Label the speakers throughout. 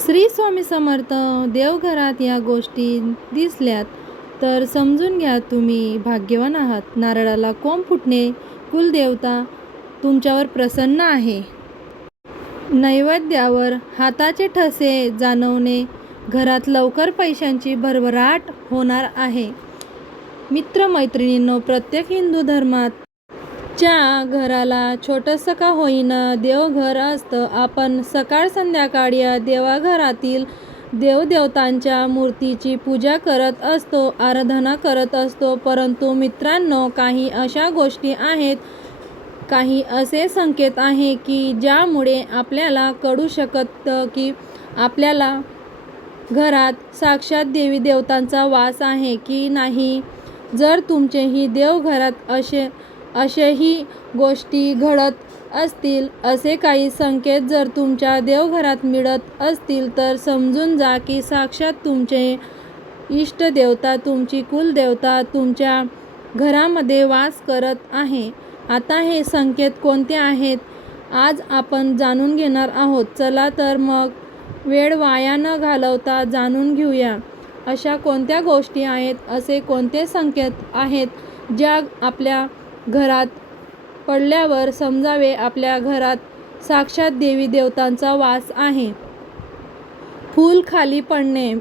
Speaker 1: श्री स्वामी समर्थ देवघरात या गोष्टी दिसल्यात तर समजून घ्या तुम्ही भाग्यवान आहात. नारळाला कोंब फुटणे कुलदेवता तुमच्यावर प्रसन्न आहे. नैवेद्यावर हाताचे ठसे जाणवणे घरात लवकर पैशांची भरभराट होणार आहे. मित्रमैत्रिणींनो प्रत्येक हिंदू धर्मात च्या घराला छोटंसं का होईना देवघर असतं. आपण सकाळ संध्याकाळ या देवाघरातील देवदेवतांच्या मूर्तीची पूजा करत असतो आराधना करत असतो. परंतु मित्रांनो काही अशा गोष्टी आहेत काही असे संकेत आहे की ज्यामुळे आपल्याला कळू शकतं की आपल्याला घरात साक्षात देवी देवतांचा वास आहे की नाही. जर तुमचेही देवघरात असे असेही गोष्टी घडत असतील असे काही संकेत जर तुमच्या देवघरात मिळत असतील तर समजून जा की साक्षात तुमचे इष्टदेवता तुमची कुलदेवता तुमच्या घरामध्ये वास करत आहे. आता हे संकेत कोणते आहेत? आज आपण जाणून घेणार आहोत. चला तर मग वेळ वाया न घालवता जाणून घेऊया. अशा कोणत्या गोष्टी आहेत? असे कोणते संकेत आहेत? ज्या आपल्या घरात पडल्यावर समजावे आपल्या घरात साक्षात देवी देवतांचा वास आहे. फूल खाली पडणे.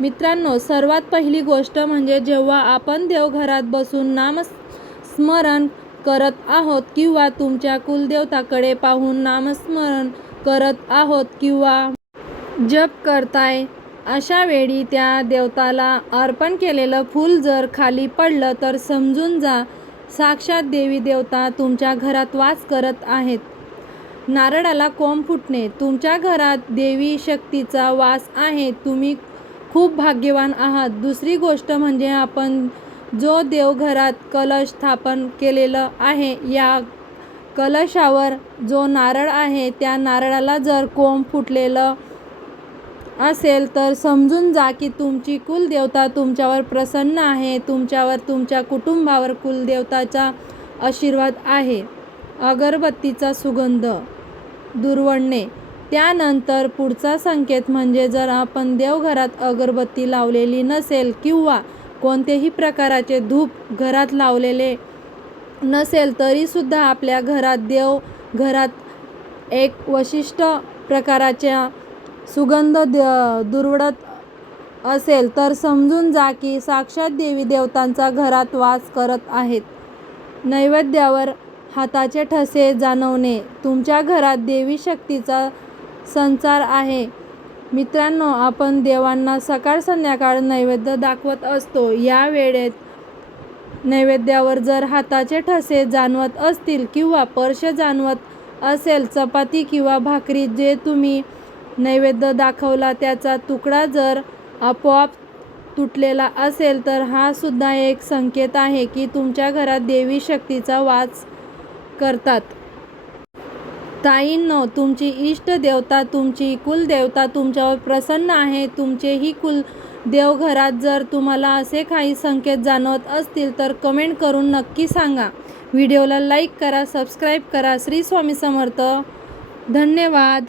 Speaker 1: मित्रांनो सर्वात पहिली गोष्ट म्हणजे जेव्हा आपण देवघरात बसून नामस्मरण करत आहोत किंवा तुमच्या कुलदेवताकडे पाहून नामस्मरण करत आहोत किंवा जप करताय अशा वेळी त्या देवताला अर्पण केलेलं फूल जर खाली पडलं तर समजून जा साक्षात देवी देवता तुमच्या घरात वास करत आहेत. नारळाला कोंब फुटणे तुमच्या घरात देवी शक्तीचा वास आहे तुम्ही खूप भाग्यवान आहात. दुसरी गोष्ट म्हणजे आपण जो देवघरात कलश स्थापन केलेलं आहे या कलशावर जो नारळ आहे त्या नारळाला जर कोंब फुटलेलं असेल तर समजून जा की तुमची कुलदेवता तुमच्यावर प्रसन्न आहे तुमच्यावर तुमच्या कुटुंबावर कुलदेवताचा आशीर्वाद आहे. अगरबत्तीचा सुगंध दुर्वडणे त्यानंतर पुढचा संकेत म्हणजे जर आपण देवघरात अगरबत्ती लावलेली नसेल किंवा कोणतेही प्रकाराचे धूप घरात लावलेले नसेल तरीसुद्धा आपल्या घरात देव घरात एक वशिष्ठ प्रकाराच्या सुगंध द दुर्वडत असेल तर समजून जा की साक्षात देवी देवतांचा घरात वास करत आहेत. नैवेद्यावर हाताचे ठसे जाणवणे तुमच्या घरात देवी शक्तीचा संचार आहे. मित्रांनो आपण देवांना सकाळ संध्याकाळ नैवेद्य दाखवत असतो. या वेळेत नैवेद्यावर जर हाताचे ठसे जाणवत असतील किंवा स्पर्श जाणवत असेल चपाती किंवा भाकरी जे तुम्ही नैवेद्य दाखवला त्याचा तुकडा जर आपोआप तुटलेला असेल तर हा सुद्धा एक संकेत आहे की तुमच्या घरात देवी शक्तीचा वास करतात. ताईंनो तुमची इष्ट देवता तुमची कुलदेवता तुमच्यावर प्रसन्न आहे. तुमचेही कुल देवघरात जर तुम्हाला असे काही संकेत जाणवत असतील तर कमेंट करून नक्की सांगा. व्हिडिओला लाईक करा सबस्क्राईब करा. श्री स्वामी समर्थ. धन्यवाद.